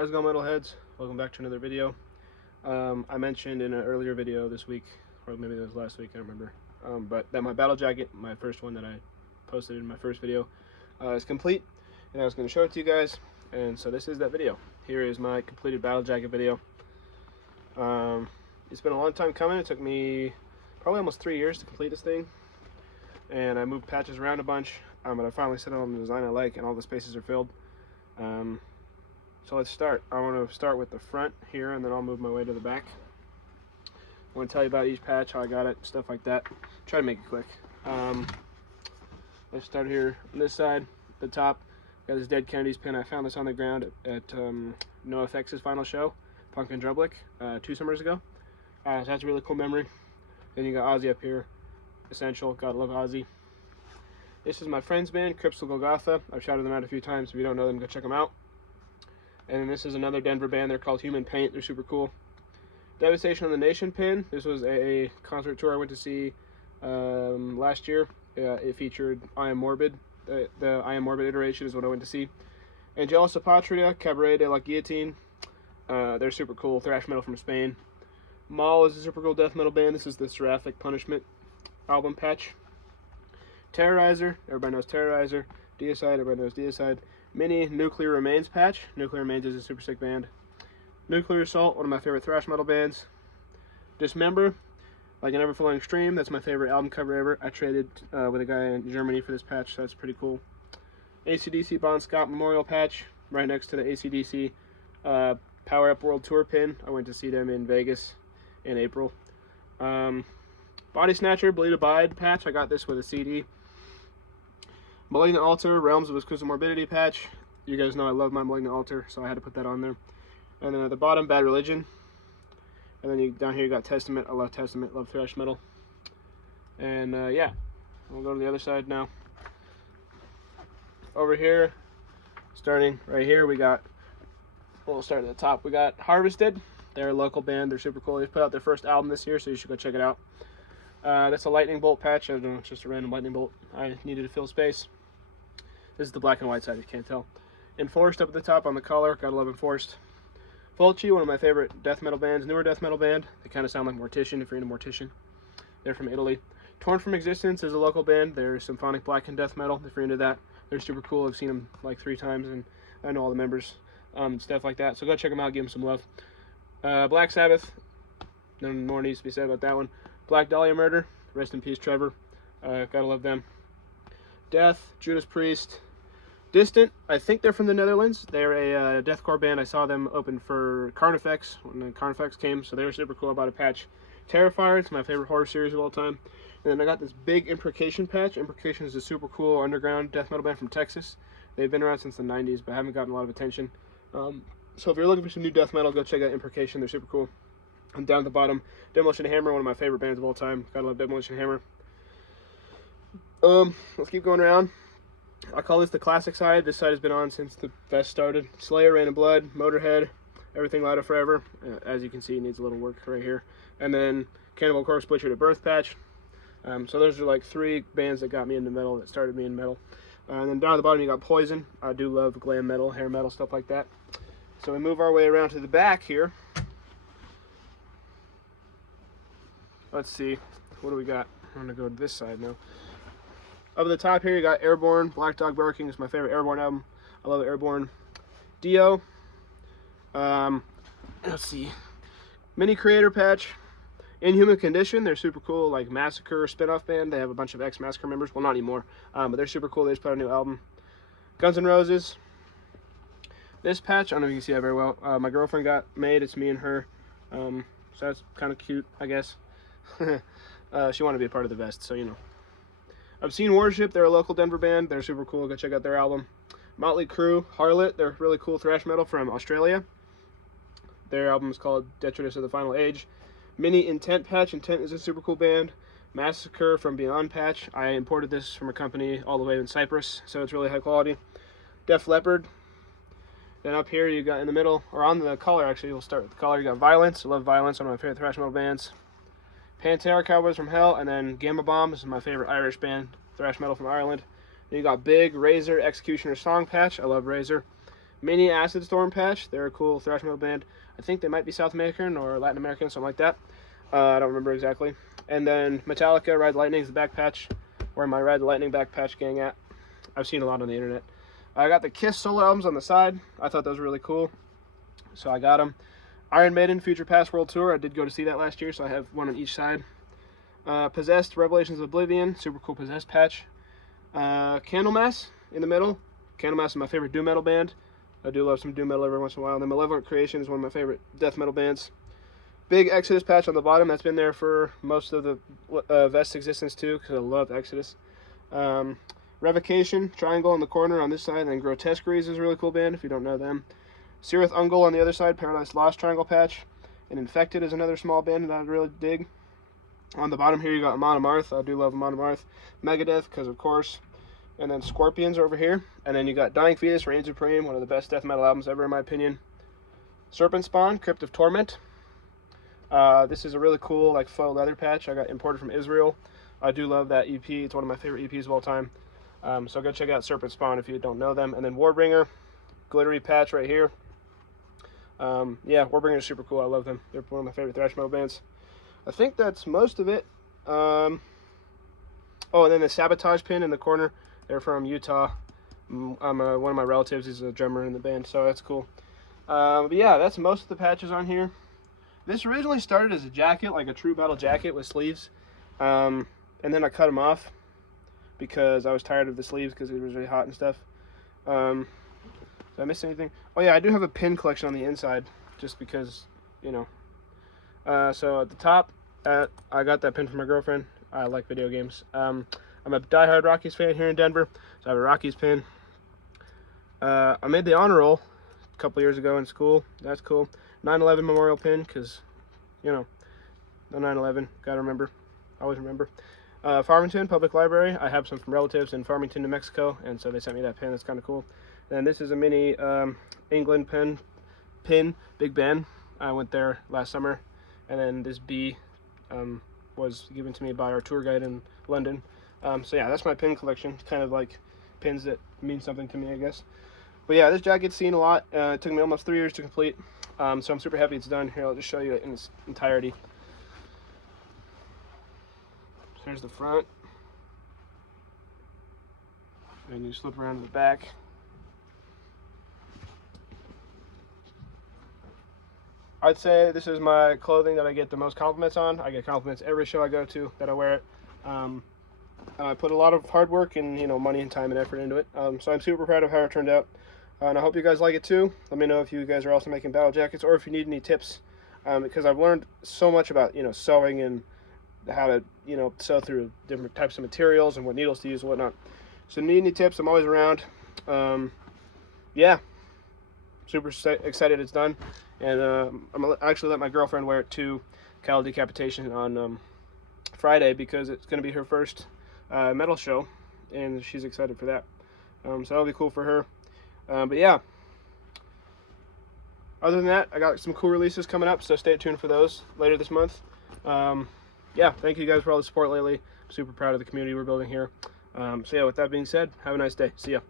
How's it going, metalheads? Welcome back to another video. I mentioned in an earlier video this week, or maybe it was last week, I don't remember, but that my battle jacket, my first one that I posted in my first video, is complete, and I was going to show it to you guys, and so this is that video. Here is my completed battle jacket video. It's been a long time coming. It took me probably almost 3 years to complete this thing, and I moved patches around a bunch, but I finally settled on the design I like, and all the spaces are filled. So let's start. I want to start with the front here, and then I'll move my way to the back. I want to tell you about each patch, how I got it, stuff like that. Try to make it quick. Let's start here on this side, the top. Got this Dead Kennedys pin. I found this on the ground at NoFX's final show, Punk and Drublic, 2 summers ago. So that's a really cool memory. Then you got Ozzy up here, Essential. Gotta love Ozzy. This is my friend's band, Crystal Golgotha. I've shouted them out a few times. If you don't know them, go check them out. And then this is another Denver band. They're called Human Paint. They're super cool. Devastation on the Nation pin. This was a concert tour I went to see last year. It featured I Am Morbid. The I Am Morbid iteration is what I went to see. Angelus Patria, Cabaret de la Guillotine. They're super cool. Thrash metal from Spain. Maul is a super cool death metal band. This is the Seraphic Punishment album patch. Terrorizer. Everybody knows Terrorizer. Deicide. Everybody knows Deicide. Mini Nuclear Remains patch. Nuclear Remains is a super sick band. Nuclear Assault, one of my favorite thrash metal bands. Dismember, Like an Everflowing Extreme. That's my favorite album cover ever. I traded with a guy in Germany for this patch, so that's pretty cool. AC/DC Bon Scott Memorial patch, right next to the AC/DC Power Up World Tour pin. I went to see them in Vegas in April. Body Snatcher Bleed Abide patch. I got this with a CD. Malignant Altar, Realms of Exclusive Morbidity patch. You guys know I love my Malignant Altar, so I had to put that on there. And then at the bottom, Bad Religion. And then down here you got Testament. I love Testament, love thrash metal. And yeah, we'll go to the other side now. Over here, starting right here, we'll start at the top. We got Harvested. They're a local band. They're super cool. They put out their first album this year, so you should go check it out. That's a lightning bolt patch. I don't know, it's just a random lightning bolt. I needed to fill space. This is the black and white side, if you can't tell. Enforced up at the top on the collar. Gotta love Enforced. Fulci, one of my favorite death metal bands, newer death metal band. They kind of sound like Mortician, if you're into Mortician. They're from Italy. Torn from Existence is a local band. They're symphonic black and death metal, if you're into that. They're super cool. I've seen them like 3 times, and I know all the members, stuff like that. So go check them out, give them some love. Black Sabbath, no more needs to be said about that one. Black Dahlia Murder, rest in peace, Trevor. Gotta love them. Death, Judas Priest. Distant, I think they're from the Netherlands. They're a deathcore band. I saw them open for Carnifex when the Carnifex came, so they were super cool about a patch. Terrifier, it's my favorite horror series of all time. And then I got this big Imprecation patch. Imprecation is a super cool underground death metal band from Texas. They've been around since the 90s, but haven't gotten a lot of attention. So if you're looking for some new death metal, go check out Imprecation. They're super cool. And down at the bottom, Demolition Hammer, one of my favorite bands of all time. Gotta love Demolition Hammer. Let's keep going around. I call this the classic side. This side has been on since the fest started. Slayer, Rain of Blood, Motorhead, Everything Louder Forever. As you can see, it needs a little work right here. And then Cannibal Corpse, Butcher to Birth patch. So those are like 3 bands that got me into metal, that started me in metal. And then down at the bottom you got Poison. I do love glam metal, hair metal, stuff like that. So we move our way around to the back here. Let's see, what do we got? I'm gonna go to this side now. Up at the top here you got Airborne. Black Dog Barking is my favorite Airborne album. I love Airborne. Dio. Let's see. Mini Creator patch. Inhuman Condition. They're super cool, like Massacre spin-off band. They have a bunch of ex-Massacre members. Well, not anymore, but they're super cool. They just put out a new album. Guns N' Roses. This patch, I don't know if you can see that very well. My girlfriend got made. It's me and her. So that's kind of cute, I guess. She wanted to be a part of the vest, so you know. Obscene Worship, they're a local Denver band. They're super cool. Go check out their album. Motley Crue, Harlot, they're really cool thrash metal from Australia. Their album is called Detritus of the Final Age. Mini Intent patch. Intent is a super cool band. Massacre from Beyond patch. I imported this from a company all the way in Cyprus, so it's really high quality. Def Leppard. Then up here you got in the middle, or on the collar actually, we'll start with the collar. You got Violence. I love Violence, one of my favorite thrash metal bands. Pantera, Cowboys from Hell, and then Gamma Bomb. This is my favorite Irish band, thrash metal from Ireland. Then you got Big, Razor, Executioner Song patch. I love Razor. Mini Acid Storm patch. They're a cool thrash metal band. I think they might be South American or Latin American, something like that. I don't remember exactly. And then Metallica Ride the Lightning is the back patch. Where my Ride the Lightning back patch gang at. I've seen a lot on the internet. I got the Kiss solo albums on the side. I thought those were really cool, so I got them. Iron Maiden Future Past World Tour. I did go to see that last year, so I have one on each side. Possessed Revelations of Oblivion. Super cool Possessed patch. Candlemass in the middle. Candlemass is my favorite doom metal band. I do love some doom metal every once in a while. And then Malevolent Creation is one of my favorite death metal bands. Big Exodus patch on the bottom. That's been there for most of the Vest's existence too, because I love Exodus. Revocation, Triangle in the corner on this side, and then Grotesqueries is a really cool band if you don't know them. Cirith Ungol on the other side, Paradise Lost Triangle patch. And Infected is another small band that I really dig. On the bottom here you got Amon Amarth. I do love Amon Amarth. Megadeth, because of course. And then Scorpions over here. And then you got Dying Fetus, Reign Supreme, one of the best death metal albums ever in my opinion. Serpent Spawn, Crypt of Torment. This is a really cool like faux leather patch I got imported from Israel. I do love that EP. It's one of my favorite EPs of all time. So go check out Serpent Spawn if you don't know them. And then Warbringer, glittery patch right here. Yeah, Warbringer is super cool. I love them. They're one of my favorite thrash metal bands. I think that's most of it. Oh, and then the Sabotage pin in the corner. They're from Utah. One of my relatives is a drummer in the band, so that's cool. But yeah, that's most of the patches on here. This originally started as a jacket, like a true metal jacket with sleeves. And then I cut them off because I was tired of the sleeves because it was really hot and stuff. Did I miss anything? Oh yeah, I do have a pin collection on the inside, just because, you know. So at the top, I got that pin from my girlfriend. I like video games. I'm a diehard Rockies fan here in Denver, so I have a Rockies pin. I made the honor roll a couple years ago in school. That's cool. 9/11 memorial pin, because, you know, the 9/11, gotta remember. Always remember. Farmington Public Library. I have some from relatives in Farmington, New Mexico, and so they sent me that pin. That's kind of cool. And this is a mini England pin, Big Ben. I went there last summer, and then this B was given to me by our tour guide in London. So yeah, that's my pin collection. It's kind of like pins that mean something to me, I guess. But yeah, this jacket's seen a lot. It took me almost 3 years to complete, so I'm super happy it's done. Here, I'll just show you it in its entirety. So here's the front, and you slip around to the back. I'd say this is my clothing that I get the most compliments on. I get compliments every show I go to that I wear it. I put a lot of hard work and, you know, money and time and effort into it. So I'm super proud of how it turned out. And I hope you guys like it too. Let me know if you guys are also making battle jackets, or if you need any tips, because I've learned so much about, you know, sewing and how to, you know, sew through different types of materials and what needles to use and whatnot. So if you need any tips, I'm always around. Yeah, super excited it's done. And I'm gonna actually let my girlfriend wear it to Cal Decapitation on Friday, because it's going to be her first metal show, and she's excited for that. So that'll be cool for her. But yeah, other than that, I got some cool releases coming up, so stay tuned for those later this month. Yeah, thank you guys for all the support lately. I'm super proud of the community we're building here. So yeah, with that being said, have a nice day. See ya.